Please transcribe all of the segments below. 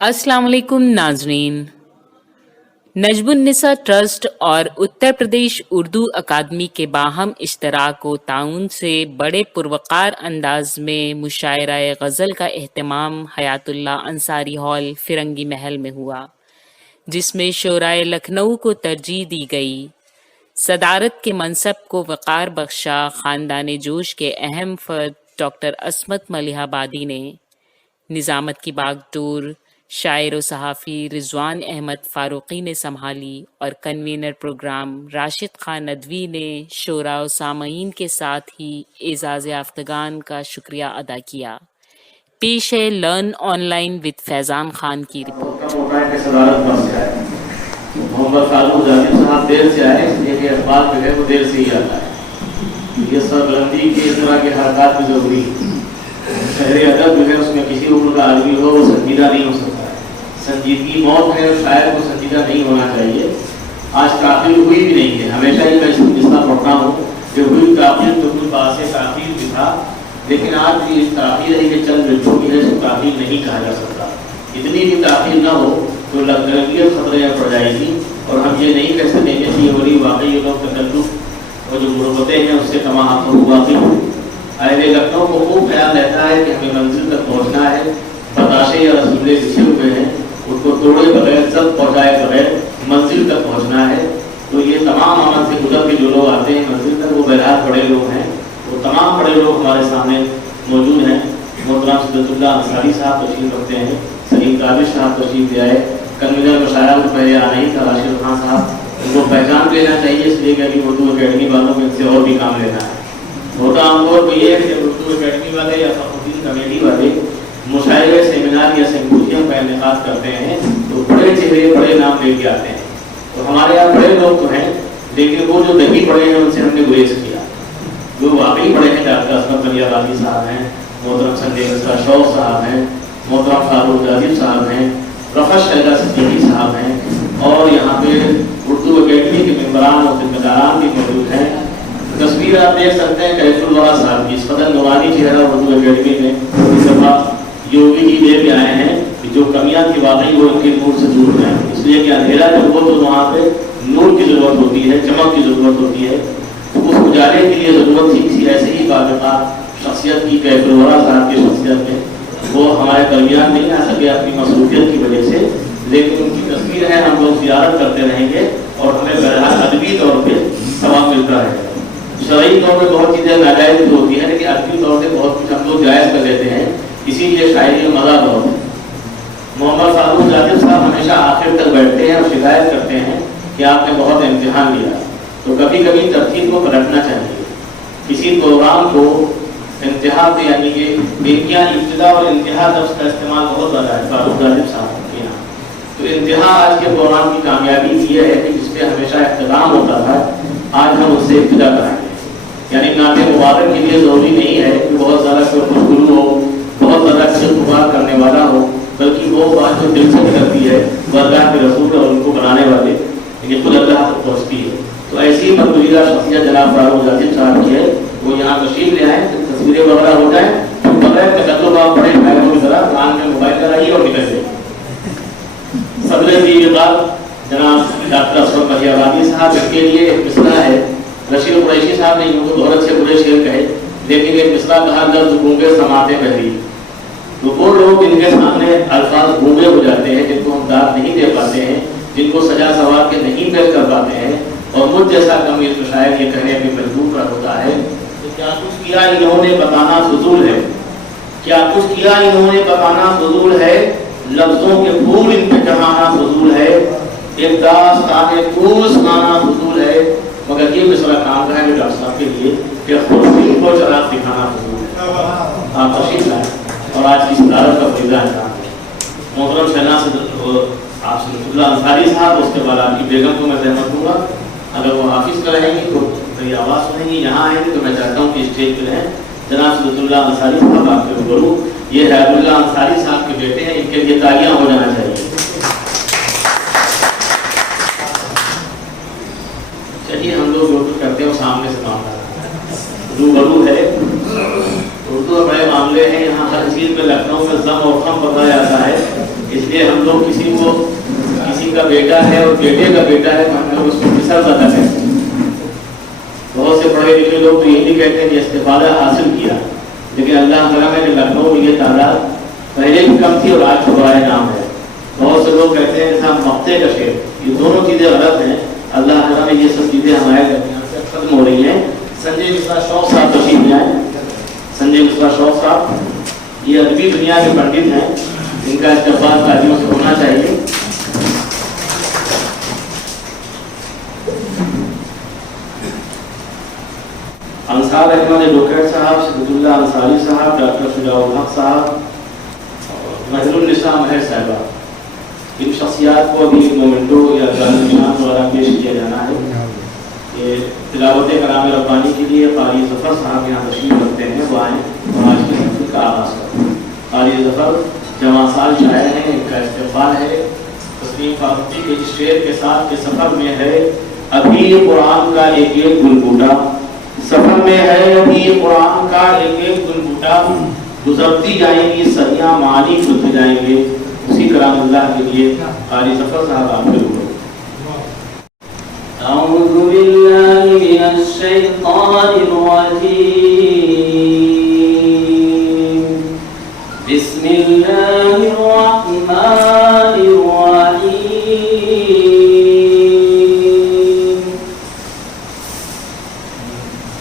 अस्सलाम वालेकुम नाजरीन। नजम उन्निसा ट्रस्ट और उत्तर प्रदेश उर्दू अकादमी के बाहम इश्तराक व ताउन से बड़े पुरवकार अंदाज में मुशायरा गज़ल का एहतमाम हयातुल्लाह अंसारी हॉल फिरंगी महल में हुआ, जिसमें शोराए लखनऊ को तरजीह दी गई। सदारत के मनसब को वक़ार बख्शा ख़ानदान जोश के अहम फ़र्द डॉक्टर अस्मत मलिहाबादी ने। निज़ामत की बागडोर शायर व सहाफ़ी रिजवान अहमद फ़ारूक़ी ने संभाली और कन्वीनर प्रोग्राम राशिद खान नदवी ने शोरा व सामईन के साथ ही एज़ाज़ याफ्तगान का शुक्रिया अदा किया। पेश है learn online with Faizan Khan की रिपोर्ट। मोहम्मद फारूक जालिम साहब देर से आए, इसलिए कि अखबार जो है वो देर से ही आता है। ये सरबलंदी की इस तरह के हरकत भी जरूरी है। शहर अदब जो है उसमें किसी उम्र का आदमी हो वो संजीदा नहीं हो सकता है। संजीदगी मौत है और शायर को संजीदा नहीं होना चाहिए। आज ताख़ीर हुई भी नहीं है। हमेशा ही मैं इसका पढ़ता हूँ कि हुई ताख़ीर तो कुछ बात से ताख़ीर भी था, लेकिन आज ये ताख़ीर है कि चंद मिनटों की है, इसको ताख़ीर नहीं कहा जा सकता। इतनी भी ताख़ीर ना हो तो लगभग खतरे में पड़ जाएगी और हम ये नहीं कह सकेंगे कि ये बड़ी वाकई ये लोग तकल्लुफ़ और जो गुरबतें हैं उससे तमाम वाकई हो। अहले लखनऊ को खूब ख्याल रहता है कि हमें मंजिल तक पहुँचना है। बताशे या रसूले बिछे हुए हैं, उसको तोड़े बगैर सब पहुँचाए बगैर मंजिल तक पहुँचना है। तो ये तमाम अमल से गुजर के जो लोग आते हैं मंजिल तक, वो बहरहाल बड़े लोग हैं। वो तमाम बड़े लोग हमारे सामने मौजूद हैं। मोहतरम सिद्दतुल्लाह अंसारी साहब तशरीफ़ रखते हैं, सलीम कादिर साहब तशरीफ़ ले आए। कन्वीनर मुशायरा को पहले आना ही था राशिद खान साहब, उनको पहचान लेना चाहिए, इसलिए कि उर्दू अकेडमी वालों को इनसे और भी काम लेना है। होता आमतौर पर यह है कि उर्दू अकेडमी वाले या फ़खरुद्दीन कमेटी वाले मुशायरे सेमिनार या सिम्पोजियम का इनेकाद करते हैं तो बड़े चेहरे बड़े नाम लेके आते हैं। तो हमारे यहाँ बड़े लोग तो हैं, लेकिन वो जो नहीं पढ़े हैं उनसे हमने गुरेज किया। जो वाकई पढ़े हैं डॉक्टर अस्मत मलिहाबादी साहब हैं, मोहतरम संजय मिश्रा शौक साहब हैं, मोहतरम फारूक जालिम साहब हैं, प्रोफेसर शहदा सिद्दीकी साहब हैं और यहाँ पे उर्दू अकेडमी के मेम्बरान और जिम्मेदारान भी मौजूद हैं। तस्वीर आप देख सकते हैं कैफुल्लाह साहब की, इस कदर नूरानी चेहरा उर्दू अकेडमी में इस दफ़ा योगी जी ले के आए हैं कि जो कमियां थी वाकई वो इनके नूर से दूर हैं। इसलिए कि अंधेरा जब हो तो वहाँ पे नूर की ज़रूरत होती है, चमक की ज़रूरत होती है। तो उस उजाले के लिए ज़रूरत थी किसी ऐसे ही बावकार शख्सियत की, कैफुल्लाह साहब की शख्सियत में। वो हमारे दरमियान नहीं आ सके अपनी मसरूफियत की वजह से, लेकिन उनकी तस्वीर है, हम लोग ज़ियारत करते रहेंगे और हमें बहरहाल अदबी तौर पर सवाब मिलता है। शरई तौर पर बहुत चीज़ें नाजायज़ होती हैं, लेकिन अदबी तौर से बहुत कुछ हम लोग जायज़ कर लेते हैं, इसीलिए शायरी में मज़ा बहुत है। मोहम्मद फारूक जालिम साहब हमेशा आखिर तक बैठते हैं और शिकायत करते हैं कि आपने बहुत इम्तिहान लिया। तो कभी कभी तरतीब को पलटना चाहिए। किसी प्रोग्राम को इंतहा पे, यानी कि बेकियाँ इब्तिदा और इंतहा लफ्ज़ का इस्तेमाल बहुत ज़्यादा है फारूक जालिम साहब के यहाँ। तो इंतहा आज के प्रोग्राम की कामयाबी ये है कि जिसपे हमेशा इख्तिताम होता था, आज हम उससे इब्तिदा कराएंगे। यानी नाते मुबारक के लिए ज़रूरी नहीं है कि बहुत ज़्यादा कोई खुशगुलू हो, बहुत ज़्यादा खुशगुबार करने वाला हो, बल्कि वो बात जो दिल से निकलती है वो अल्लाह के रसूल और उनको बनाने वाले ये खुद अल्लाह तक पहुँचती है। तो ऐसी मकबूला शख्सियत जनाब फारूक जालिम साहब की है, वो यहाँ तशरीफ़ ले आए, तस्वीरें वगैरह हो जाए तो बगैर तकल्लुफ़ आप बड़े भाइयों की तरह कान में मोबाइल कराइए और निकल जाइए। सदर जनाब डॉक्टर अस्मत मलिहाबादी साहब, इनके लिए एक मिसरा है। रशीद कुरैशी साहब ने इनको बहुत अच्छे बुरे शेर कहे, लेकिन एक मिसरा कहा लफ्ज़ गूंगे समाते पहली। तो वो लोग जिनके सामने अल्फाज गूंगे हो जाते हैं, जिनको हम दाद नहीं दे पाते हैं, जिनको सजा सवार के नहीं पेश कर पाते हैं, और मुझ जैसा कम इस शायद ये कहने में मजबूर होता है तो क्या कुछ किया इन्होंने बताना फजूल है, क्या कुछ किया इन्होंने बताना फजूल है, लफ्ज़ों के फूल इन पे जहाना फजूल है, एक दास्तान कूल सुनाना फजूल है। मगर ये मिसरा काम का है जो डॉक्टर साहब के लिए कि खुर्शीद को चराग दिखाना फजूल है। आप तशरीफ़ लाएं और आज की सदारत का फरीदा इंसान है। मोहतरम शहना से आप सिद्दतुल्लाह अंसारी साहब, उसके बाद आपकी बेगम को मैं रहमत दूँगा। अगर वो हाफिज़ का रहेंगी तो मेरी आवाज़ सुनेंगी, यहाँ आएंगे तो मैं चाहता हूँ कि स्टेज पर रहें। जनाब सिद्दतुल्लाह अंसारी साहब आपके रूबरू, ये हयातुल्लाह अंसारी साहब के बेटे हैं, इनके लिए तालियाँ हो जाना चाहिए। चलिए हम लोग जो कुछ करते हैं वो सामने से मामला रूबरू है। उर्दू बड़े मामले हैं, यहाँ हर चीज़ में लखनऊ में ज़म और खम बताया जाता है, इसलिए یہ ہم لوگ کسی کا بیٹا ہے اور بیٹے کا بیٹا ہے تو ہم لوگ اس کو مصر ادا کہتے ہیں. بہت سے پڑھے لکھے لوگ تو یہ نہیں کہتے ہیں کہ استفادہ حاصل کیا، لیکن اللہ تعالیٰ نے لکھنؤ میں یہ تعداد پہلے بھی کم تھی اور آج تو بڑا نام ہے. بہت سے لوگ کہتے ہیں جیسا مقتے کا شعر، یہ دونوں چیزیں غلط ہیں. اللہ تعالیٰ نے یہ سب چیزیں ہمارے درمیان سے ختم ہو رہی ہیں. سنجے مصباح شوق صاحب تشریف لائیں. سنجے مصباح شوق صاحب یہ ادبی دنیا کے پنڈت ہیں، ان کا استقبال تاجروں سے ہونا چاہیے. انصار احمد ایڈوکیٹ صاحب، صفت اللہ انصاری صاحب، ڈاکٹر شجاع الحق صاحب، مہر النساء مہر صاحبہ، ان شخصیات کو ابھی مومنٹو یا نشان دوارا پیش کیا جانا ہے. یہ تلاوت کلام ربانی کے لیے قاری ظفر صاحب یہاں تشریف رکھتے ہیں، وہ آئیں اور آج کی محفل کا آغاز کریں. قاری ظفر جوان سال شاعر ہیں، ان کا استقبال ہے تسلیم فاروقی کے اس شعر کے ساتھ کہ سفر میں ہے ابھی قرآن کا ایک ایک گل بوٹا، سفر میں ہے ابھی قرآن کا ایک ایک گل بوٹا، گزرتی جائیں گی صدیاں معانی کھلتے جائیں گے. اسی کلام اللہ کے لیے قاری ظفر صاحب آپ کے اوپر. أعوذ بالله من الشيطان الرجيم. بسم الله الرحمن الرحيم.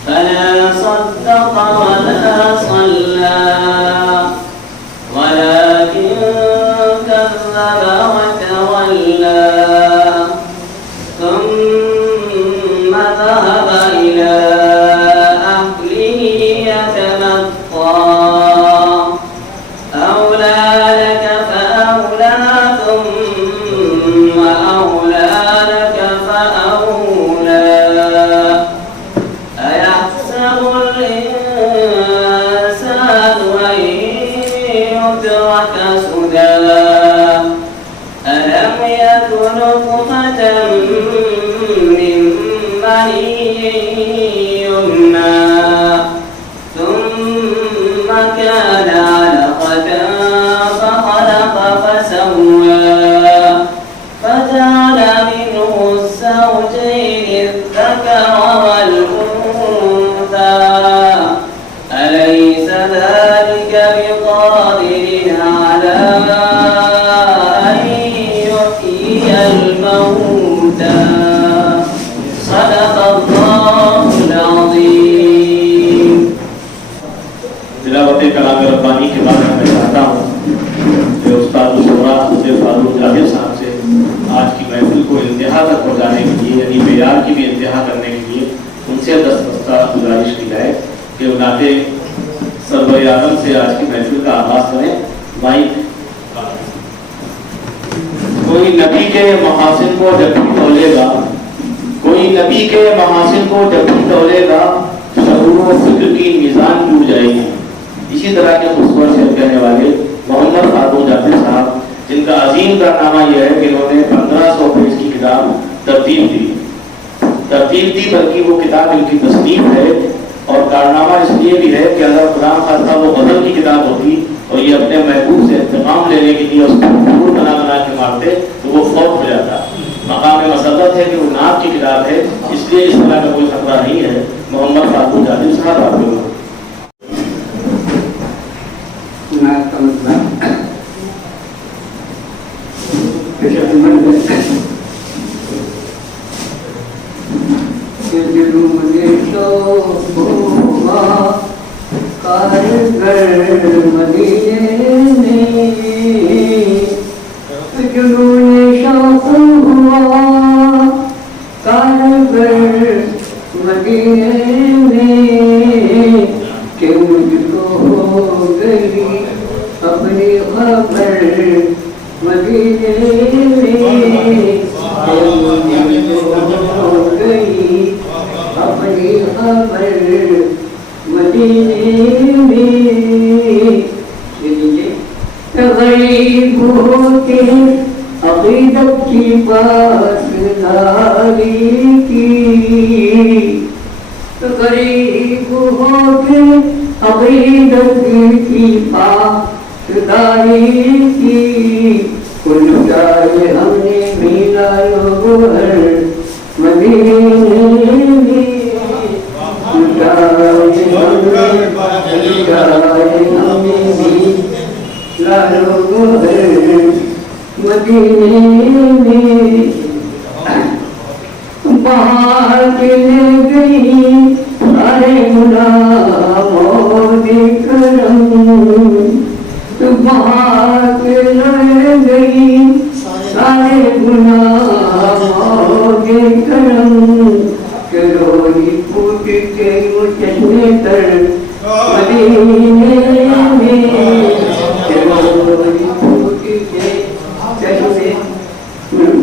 فلا صدق ولا صلى ولكن كذب وتولى ثم ذهب إلى أهله يتمطى أولى لك فأولى ثم أولى لك فأولى أيحسب الإنسان أن يترك سدى ألم يكن نطفة من مني يمنى ثم كان علقة فخلق فسوى فجعل منه الزوجين الذكر والأنثى أليس ذلك بقادر على أن يحيي الموتى صدق الله العظيم. تلاوت کلام ربانی کے بعد میں چاہتا ہوں کہ استاد الشورا فاروق جابر صاحب سے آج کی محفل کو انتہا تک پہنچانے کے لیے یعنی معیار کی بھی انتہا کرنے کے لیے ان سے دستبستہ گزارش کی جائے کہ نعت سرور اعظم سے آج کی محفل کا آغاز کریں. مائک کوئی نبی کے محاسن کو جب بھی تولے گا، کوئی نبی کے محاسن کو جب بھی تولے گا، شعور و فکر کی میزان ٹوٹ جائے گی. اسی طرح کے خصوصا شعر کہنے والے محمد فاروق جابر صاحب، جن کا عظیم کارنامہ یہ ہے کہ انہوں نے 1500 پیج کی کتاب ترتیب دی، بلکہ وہ کتاب ان کی تصنیف ہے. اور کارنامہ اس لیے بھی ہے کہ اگر خدا خاصہ وہ غزل کی کتاب ہوتی اور یہ اپنے محبوب سے انتقام لینے کے لیے اس کو پھول بنا کے مارتے تو وہ فوت ہو جاتا. مقام مسرت ہے کہ وہ نعت کی کتاب ہے، اس لیے اس طرح کا کوئی خطرہ نہیں ہے. محمد فاروق جابر صاحب آپ لوگ اپنی خبر مدینے میں گئی، اپنی خبر مدینے میں غریب ہو کے عقیدت کی پاسداری کی، غریب ہو کے عقیدت کی پاسداری کی، लुटाए हमने मिला गोहर मदीने में, लुटाए हमने मिला गोहर मदीने में। बाहर के ले गई सारे गुनाहों के करम, बाहर के ले गई सारे गुनाहों के करम। करोड़ी फूट के वो चश्मे तर मदीने में, करोड़ी फूट के चश्मे,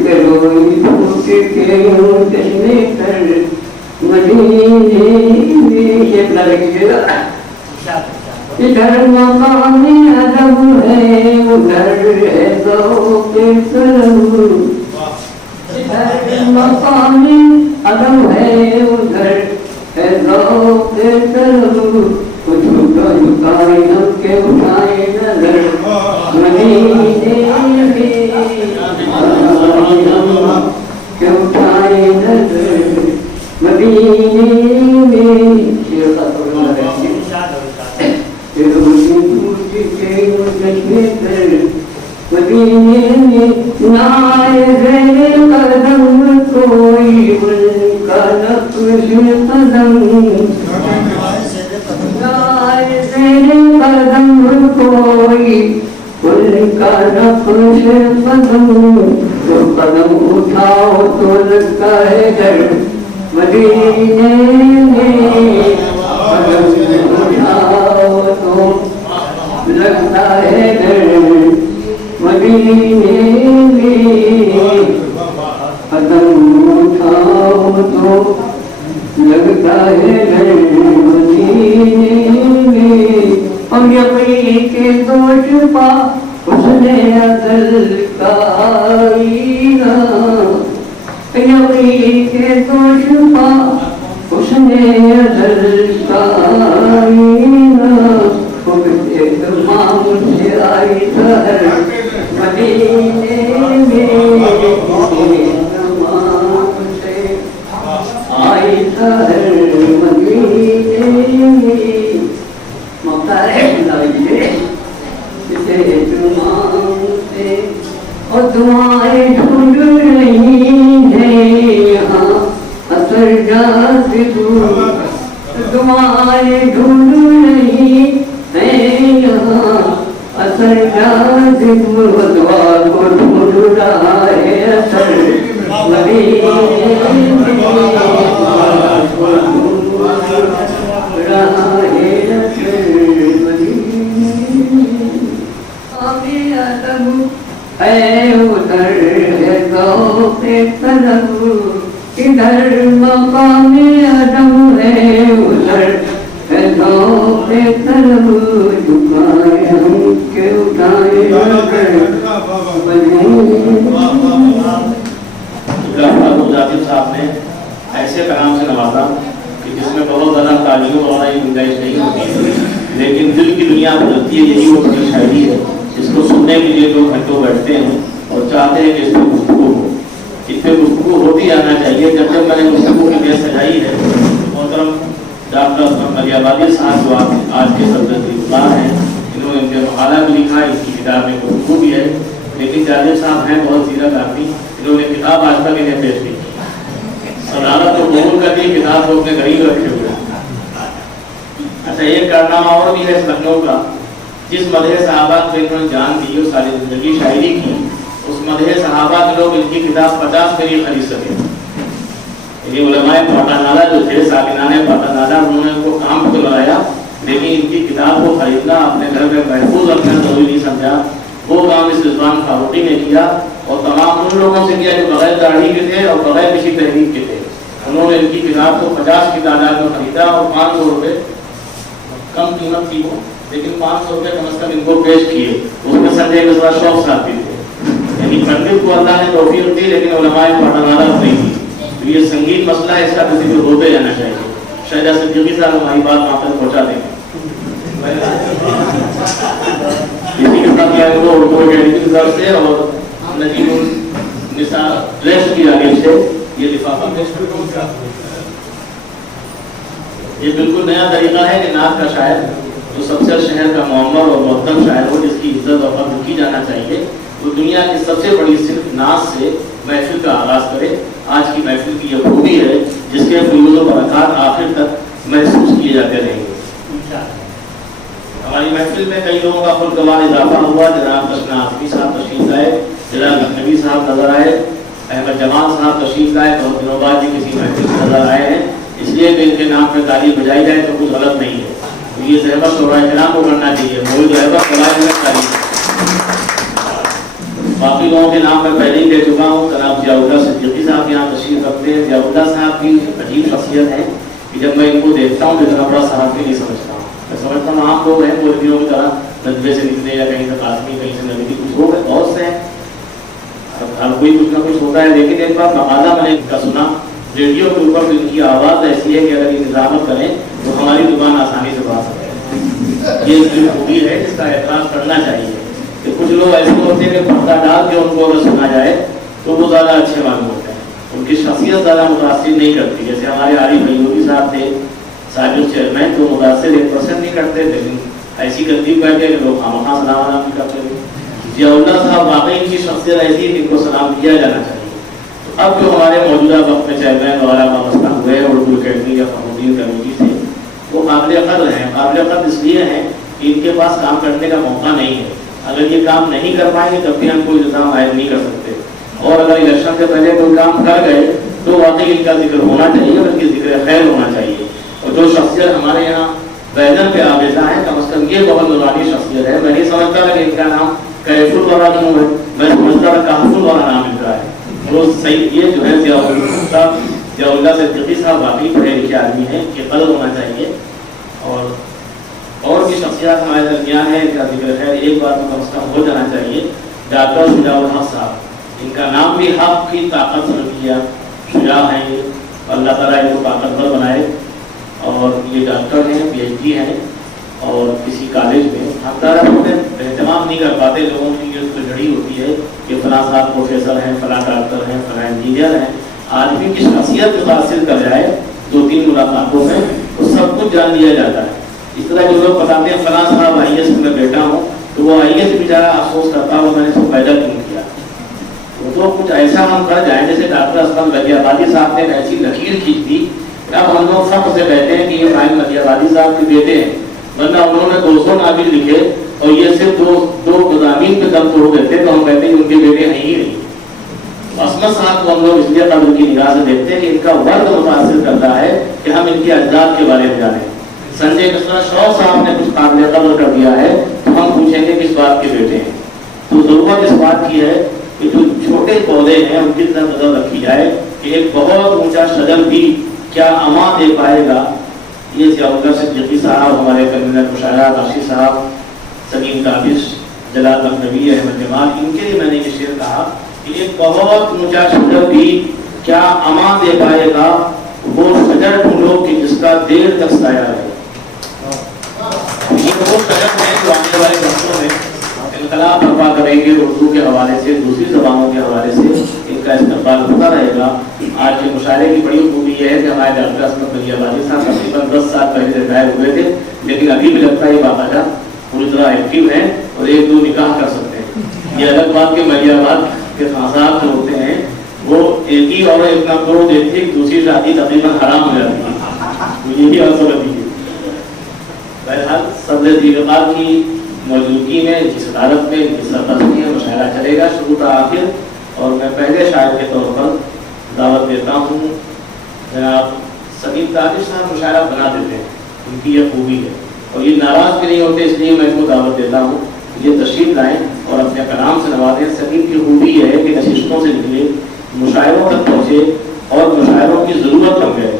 करोड़ी फूट के वो चश्मे तर मदीने में। ये अपना लगिएगा। इधर मकाम अदब है, उधर है ज़ौक़ करम। इधर मकाम अदब है, उधर है ज़ौक़ करम। कुछ झुकाए हमके उठाए नजर मदीने में, के उठाए नजर मदीने में। मदीने में नाए कदम कोई उनका नक्श कदम, नाए कदम कोई उनका नक्श कदम। तो कदम उठाओ तो लगता है डर मदीने में, कदम उठाओ तो लगता है डर मदीने में, कदम उठाओ तो लगता है डर मदीने में। हम यकीन के दोष पा उसने अदल का आईना, यकीन के दोष पा उसने अदल का आईना। तमाम से आई शहर मदीने में, तमाम से आई शहर मदीने में। मौका है इसे तमाम से और दुआएं ढूंढ रही है यहाँ असर जाते दूर, दुआएं ढूंढ रही है यहाँ असर जाते दूर। दुआ को ढूंढ रहा है असर मदीने में, रहा है असर मदीने में। आगे अदब है उधर है ज़ौक़ तलब, इधर मकाम अदब है, उधर है ज़ौक़ तलब। झुकाए हमके उठाए जातिब साहब ने ऐसे कलाम से नवाजा कि जिसमें बहुत ज़्यादा तालीम और गुंजाइश नहीं होती है, लेकिन दिल की दुनिया बदलती है। यही वो बड़ी शायरी है जिसको सुनने के लिए लोग घंटों बैठते हैं और चाहते हैं कि इस पर गुफ्तगू हो। इस पर गुफ्तगू होती आना चाहिए। जब जब मैंने गुफ्तगू की मेज सजाई है, मोहतरम डॉक्टर मलियाबादी साहब जो आज के सदर की गुलाम हैं, इन्होंने इनके मकाला भी लिखा है, इनकी किताब में गुफ्तगू भी है। लेकिन जालिब साहब हैं बहुत सीरत आदमी, इन्होंने किताब आज तक इन्हें पेश नहीं की। सदारत को कबूल करके किताब को अपने करीब रखे हुए। अच्छा, एक कारनामा और भी है इस लखनऊ का। जिस मदहे सहाबा को इन्होंने जान दी और सारी जिंदगी शायरी की, उस मदहे सहाबा के लोग इनकी किताब 50 में नहीं खरीद सके। ये उलमाए पाटानाला जो थे, साकिनाने पाटानाला, उन्होंने उनको काम को लगाया, लेकिन इनकी किताब को खरीदना, अपने घर में महफूज रखना जरूरी नहीं समझा। वो काम इस रिजवान फारूकी ने किया और तमाम उन लोगों से किया जो बगैर दाढ़ी के थे और बगैर किसी तहरीक के थे। उन्होंने इनकी किताब को 50 की तादाद में खरीदा और 500 रुपये, कम कीमत थी वो, लेकिन 500 रुपये कम से कम इनको पेश किए। उसमें संजय मिश्रा शौक साथ भी थे। यानी पंडित को अल्लाह ने तौफीक दी, लेकिन उलमाए पाटानाला नहीं दी। तो ये संगीत मसला है, इसका किसी को रोते जाना चाहिए। शायद सिद्दीकी साहब हमारी बात वहाँ तक पहुँचा देंगे। इसी के साथ मैं उनको उर्दू अकेडमी की तरफ से और नजीब निसा ट्रस्ट की जानिब से ये लिफाफा ये बिल्कुल नया तरीका है कि नात का शायर जो सबसे शहर का मोहम्मद और मोहतरम शायर हो, जिसकी इज्जत और कदर की जाना चाहिए, वो दुनिया की सबसे बड़ी सिर्फ नात से महफिल का आगाज़ करे। आज की महफिल की यह खूबी है जिसके फुयूज़ व बरक़ात आखिर तक महसूस किए जाते रहेंगे। हमारी महफिल में कई लोगों का खुलगवार इजाफा हुआ। जनाब तशना आज़मी साहब तशरीफ लाए, जनाब नबी साहब नजर आए, अहमद जमाल साहब तशरीफ लाए, बहुत दिनों बाद जी किसी महफिल में नजर आए हैं, इसलिए कि इनके नाम पर ताली बजाई जाए तो कुछ गलत नहीं है। तो ये ज़हमत शोरा-ए-किराम को करना चाहिए। मोहित रहबत ताली। बाकी लोगों के नाम मैं पहले ही दे चुका हूँ। जनाब ज़ियाउल्लाह सिद्दीकी साहब यहाँ तशरीफ रखते हैं। ज़ियाउल्लाह साहब की अजीब शख्सियत है कि जब मैं इनको देखता हूँ तो इतना बड़ा सहाफ़ी नहीं समझता हूँ। मैं समझता हूँ आम लोग हैं, मुर्गियों की तरह नजबे से निकले या कहीं से कासमी, कहीं से नबी, कुछ लोग हैं, बहुत से हैं, हर कोई कुछ ना कुछ होता है। लेकिन एक बार मकाला मैंने इनका सुना रेडियो के ऊपर, तो इनकी आवाज़ ऐसी है कि अगर ये निजामत करें तो हमारी दुकान आसानी से बात सके। ये इसकी खूबी है जिसका एहतराम करना चाहिए। कि कुछ लोग ऐसे होते हैं कि पर्दा डाल के उनको अगर सुना जाए तो वो ज़्यादा अच्छे मालूम होते हैं, उनकी शख्सियत ज़्यादा मुतासिर नहीं करती। जैसे हमारे आरिफ अय्यूबी साहब थे, साबिक़ चेयरमैन, तो मुतासिर 1% नहीं करते, लेकिन ऐसी गलती करके कि लोग खामखा सलाम आलाम नहीं करते थे। ज़ियाउल्लाह साहब वाकई इनकी शख्सियत ऐसी है कि इनको सलाम दिया जाना चाहिए। तो अब जो हमारे मौजूदा वक्त में चेयरमैन वगैरह वाबस्ता हुए हैं उर्दू अकेडमी या फखरुद्दीन कमेटी से, वो काबिल क़द्र हैं। काबिल क़द्र इसलिए हैं कि इनके पास काम करने का मौका नहीं है। अगर ये काम नहीं कर पाएंगे तब भी हम कोई इल्ज़ाम आयद नहीं कर सकते, और अगर इलेक्शन से पहले कोई काम कर गए तो वाकई इनका जिक्र होना चाहिए, बल्कि जिक्र खैर होना चाहिए। और जो शख्सियत हमारे यहाँ बैनर पे आवेजा है, कम से कम ये बहुत नूरानी शख्सियत है। मैं नहीं समझता था कि इनका नाम कैफुल वाला क्यों है, मैं समझता था कहफुल वाला नाम इनका है। वो सही, ये जो है ज़ियाउल्लाह सिद्दीकी साहब वाकई पढ़े लिखे आदमी हैं, ये कदर होना चाहिए। और भी शख्सियत हमारे दरमियान है, इनका जिक्र है, एक बात तो कम से कम हो जाना चाहिए। डॉक्टर शुजाउल हक साहब, इनका नाम भी हक की ताकत से किया, शुजा हैं ये, अल्लाह ताला इनको ताकतवर बनाए। और ये डॉक्टर हैं, PhD हैं, और किसी कॉलेज में हम ज़्यादा एहतमाम नहीं कर पाते। लोगों की जो जड़ी होती है कि फलां साहब प्रोफेसर हैं, फलां डॉक्टर हैं, फलां इंजीनियर हैं। आदमी की शख्सियत मुतासिर कर जाए 2-3 मुलाकातों में तो सब कुछ जान लिया जाता है। इस तरह के लोग बताते हैं फलां साहब IAS में बैठा हूँ, तो वो IAS बेचारा अफसोस करता है मैंने इसको पैदा क्यों किया। वो तो कुछ ऐसा हम कर जाए, जैसे डॉक्टर असलम लगियाबादी साहब ने ऐसी लकीर खींच दी। अब हम लोग सब से कहते हैं कि ये इब्राहिम लगियाबादी साहब के बेटे हैं, वरना उन्होंने 200 नाविल लिखे और ये सिर्फ दो मज़ामीन पे दम तोड़ देते, तो हम कहते हैं कि उनके बेटे हैं ही नहीं। असमत साहब को हम लोग इसलिए कब्र की निगाह से देखते हैं कि इनका वर्ग मुतासिर करता है कि हम इनके अजदाद के बारे में जानें। संजय मिश्रा शौक साहब ने कुछ काबिल कब्र कर दिया है, तो हम पूछेंगे किस बात के बेटे हैं। तो ज़रूरत इस बात की है कि जो छोटे पौधे हैं उनकी तरफ नजर रखी जाए कि एक बहुत ऊंचा शजर भी क्या अमा दे पाएगा। ये ज़ियाउल्लाह सिद्दीकी साहब, हमारे कन्वीनर मुशायरा काशी साहब, सलीम काबिश, जलाल नबी, अहमद जमाल, इनके लिए मैंने ये शेर कहा कि एक बहुत ऊंचा शजर भी क्या अमा दे पाएगा, वो शजर ढूंढो कि जिसका देर तक साया रहे। ये वो शजर है जो आने वाले वक्तों में इनकलाब बर्पा करेंगे। उर्दू के हवाले से, दूसरी ज़बानों के हवाले से इनका इस्तेमाल होता रहेगा। आज के मुशायरे की बड़ी खूबी ये है कि हमारे डॉक्टर असमत लगियाबादी साहब तकरीबन 10 साल पहले रिटायर हुए थे, लेकिन अभी भी लगता है ये बाकायदा पूरी तरह एक्टिव है और 1-2 निकाह कर सकते हैं। ये अलग बात के मलियाबाद के खासाब जो होते हैं वो एक ही और इतना तोड़ देती है, दूसरी शादी तकरीबन हराम हो जाती है। तो यही और समझ लीजिए। बहरहाल सदर दीवार की मौजूदगी में जिस अदालत में जिस सरपरस्ती में मुशायरा चलेगा शुरू का आखिर, और मैं पहले शायर के तौर पर दावत देता हूँ जनाब सलीम काबिश साहब मुशायरा बना देते हैं, उनकी यह खूबी है और ये नाराज़ भी नहीं होते, इसलिए मैं इनको दावत देता हूँ ये तशरीफ लाएँ और अपने कलाम से नवाजें। सलीम की खूबी यह है कि नशिस्तों से निकले, मुशायरों तक पहुँचे और मुशायरों की ज़रूरत कम गए।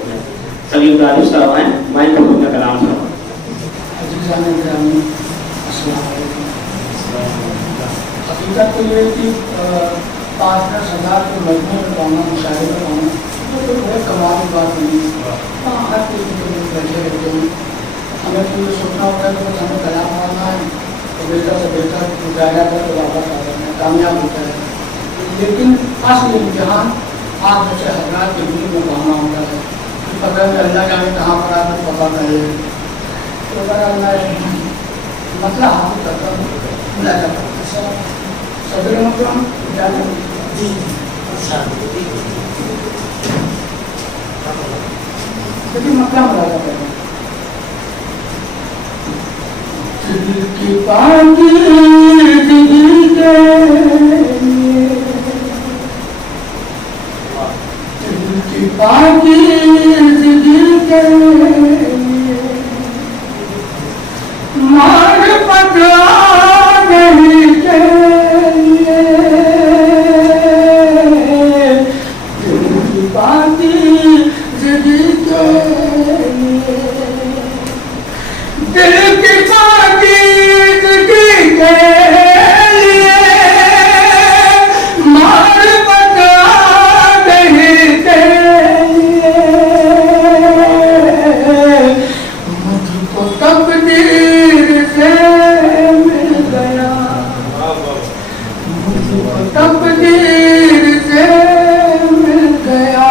सलीम काबिश साहब आएँ, मैं इनको अपने कलाम से हकीकत तो ये कि 5-10,000 के मजमू में पाना, मुशायरे में पाना तो कोई कमाल की बात नहीं है। हर किसी के लिए बैठे रहते हैं, हमें तो ये सोचना होता है कि बस हमें कलाम पढ़ना है तो बेहतर से बेहतर मुशायरा कर तो वापस आ जाना है, कामयाब होता है। लेकिन असली इम्तिहान आप जैसे हजरात के दिल में बहाना होता है कि पता नहीं अल्लाह जाने कहाँ पर आपको पता नहीं है। तो अगर अल्लाह मतलब हासिल करता हूँ मिला जाता है सदर मतलब लेकिन मतलब मिला जाता है दिल की पाकी दिल के दिल की पाकी दिल के मार पकड़ा नहीं के दिल की पाकी दिल के दिल की पाकी के लिए मार पकड़ा नहीं के मुझको तकदीर से मिल गया मुझको तकदीर से मिल गया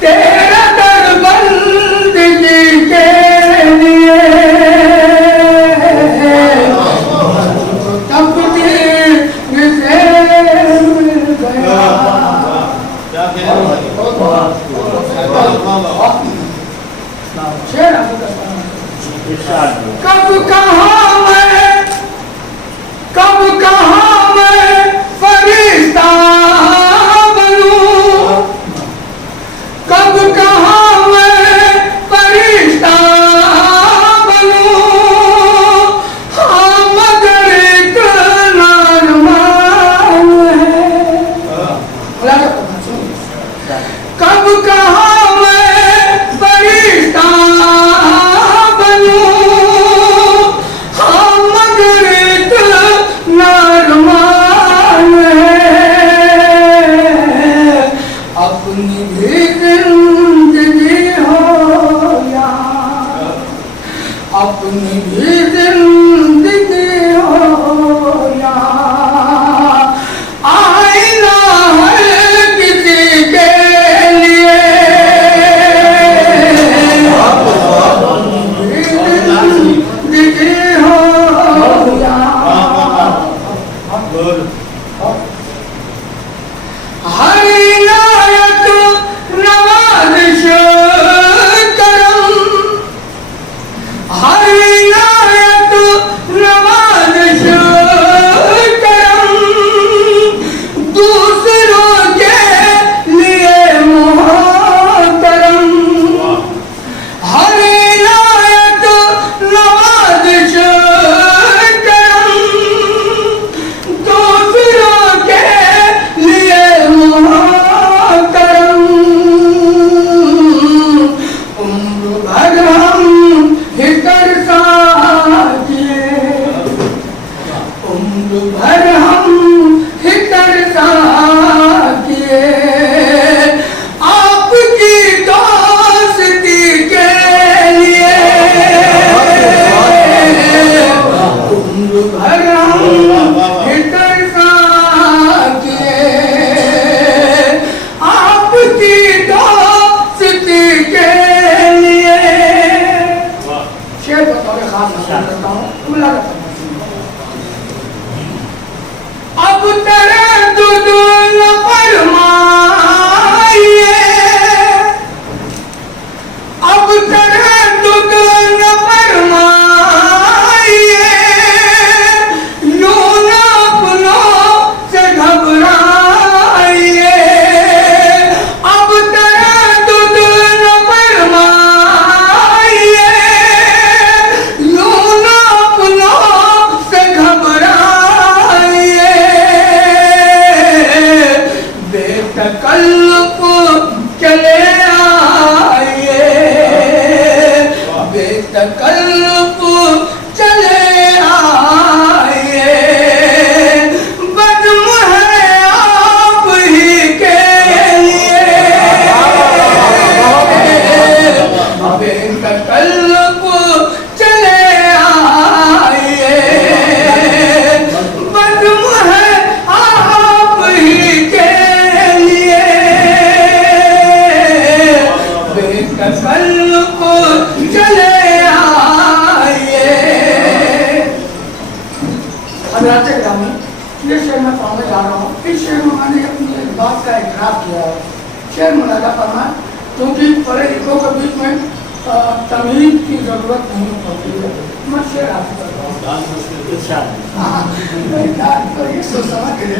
तेरा दर बंदगी के लिए मुझको तकदीर से मिल गया कब कहाँ मैं फरिश्ता बनूं कब कहाँ मैं फरिश्ता बनूं हाँ मगर एक नारमान है कब कहाँ मैं फरिश्ता बनूं हाँ मगर एक नारमान है अपनी भी जिंदगी हो या अपनी भी जिंदगी हो या आईना है किसी के लिए अपनी भी जिंदगी हो या हर इनायत नवाज़िश करम हर इनायत नवाज़िश करम दूसरों के लिए मोहतरम हर इनायत नवाज़िश करम दूसरों के लिए मोहतरम ये शेर मैं पढ़ने जा रहा हूँ। इस शेर में मैंने अपनी एक बात का इकरार किया है। शेर मुलाजा फरमाए, क्योंकि पढ़े लिखों के बीच में तमीज़ की ज़रूरत नहीं होती है। मैं शेर हासिल कर रहा हूँ। हाँ, तो ये सोच समझ के ले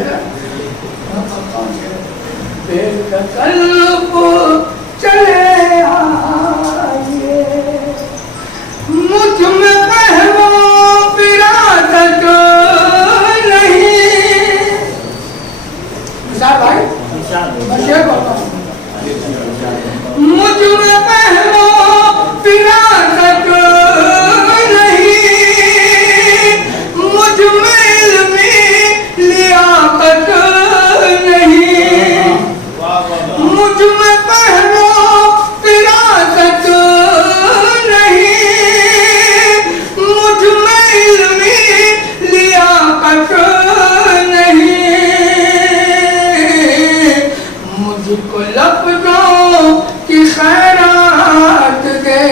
बेकल्प चले आइए, मुझ में कहवो विरासत नहीं। विशाल भाई, मैं शेर बोलता हूँ। मुझ में कहवो विरासत नहीं, मुझ में इल्मी लियाकत नहीं, मुझ में कहवो विरासत नहीं, मुझ में इल्मी लियाकत नहीं, मुझको लफ्ज़ों की खैरात दे,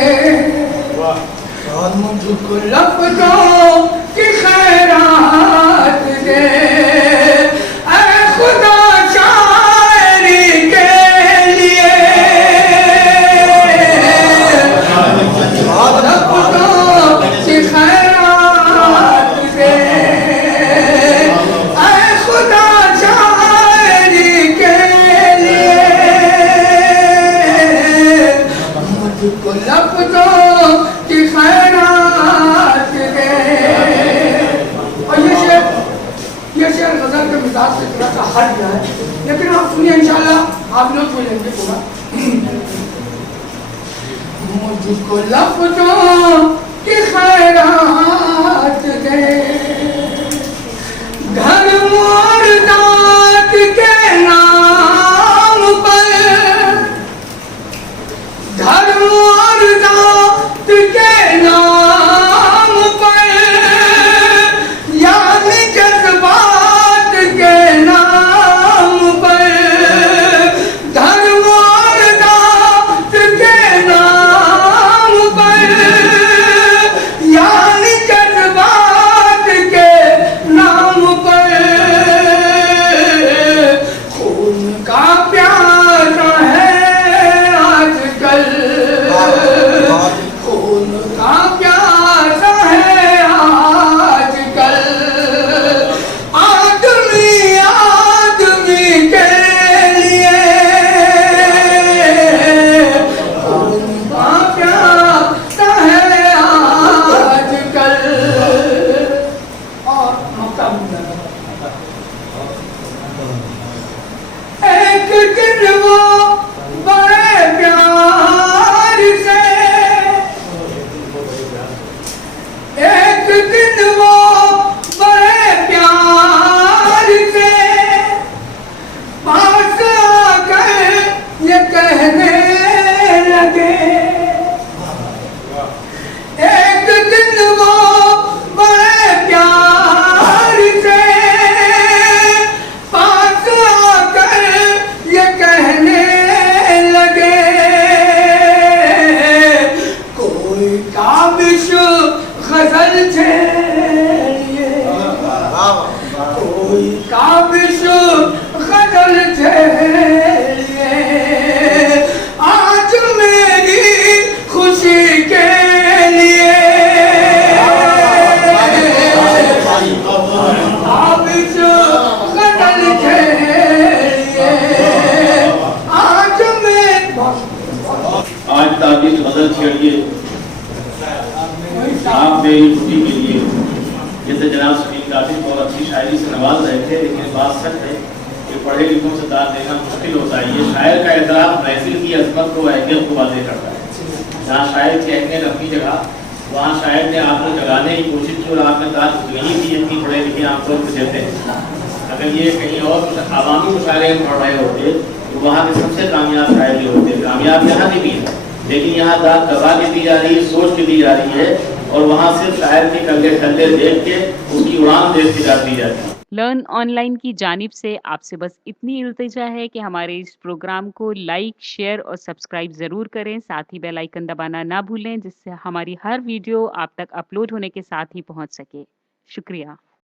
और मुझको लफ्ज़ों की खैरात दे, ऐ खुदा शायरी के लिए लफ्ज़ों की खैरात दे, ऐ खुदा शायरी के लिए मुझको लफ्ज़ों की खैरात दे। और ये शेर गज़ल के मिजाज से थोड़ा सा हट गया है, लेकिन आप सुनिए, इंशाल्लाह आप लोग सुनेंगे पूरा। मुझको लफ्ज़ों की खैरात दे, धर्म और जात के नाम पर, धर्म और जात के नाम पर, यानी जज्बात के नाम पर, धर्म और जात के नाम पर, यानी जज्बात के नाम पर, खून का प्यासा है आजकल, खून का प्यासा है आजकल, आदमी आदमी के लिए, खून का प्यासा है आजकल। और मक्का एक दिन वो बड़े प्यार से, एक दिन वो बड़े प्यार से पास आकर ये कहने लगे, एक दिन वो बड़े प्यार से पास आकर ये कहने लगे, कोई काबिश गजल छेड़िए, कोई काबिश गजल छेड़िए, आज मेरी खुशी के लिए, काबिश गजल छेड़िए, आज आज ताबीज़ गजल छेड़िए आप मेरी खुशी के लिए। जैसे जनाब सलीम कासिम बहुत अच्छी शायरी से नवाज रहे थे, लेकिन बात सच है कि पढ़े लिखों से दाद देना मुश्किल होता है। ये शायर का एतराफ़ महफिल की अजमत को, अहमियत को वाज़ेह करता है। जहाँ शायर की अहमियत अपनी जगह, वहाँ शायर ने आपको जगाने की कोशिश की और आपने दाद यही की इतनी पढ़े लिखे आप लोग देते हैं। अगर ये कहीं और आवामी मुशायरे में पढ़ रहे होते तो वहाँ के सबसे कामयाब शायर भी होते। कामयाब यहाँ भी है, लेकिन यहाँ दाद दबा के दी जा रही है, सोच के दी जा रही है, और वहाँ सिर्फ शायर के कंधे ठंडे देख के उसकी उड़ान देख के दाद दी जाती है। लर्न ऑनलाइन की जानिब से आपसे बस इतनी इल्तिजा है कि हमारे इस प्रोग्राम को लाइक, शेयर और सब्सक्राइब ज़रूर करें। साथ ही बेल आइकन दबाना ना भूलें, जिससे हमारी हर वीडियो आप तक अपलोड होने के साथ ही पहुंच सके। शुक्रिया।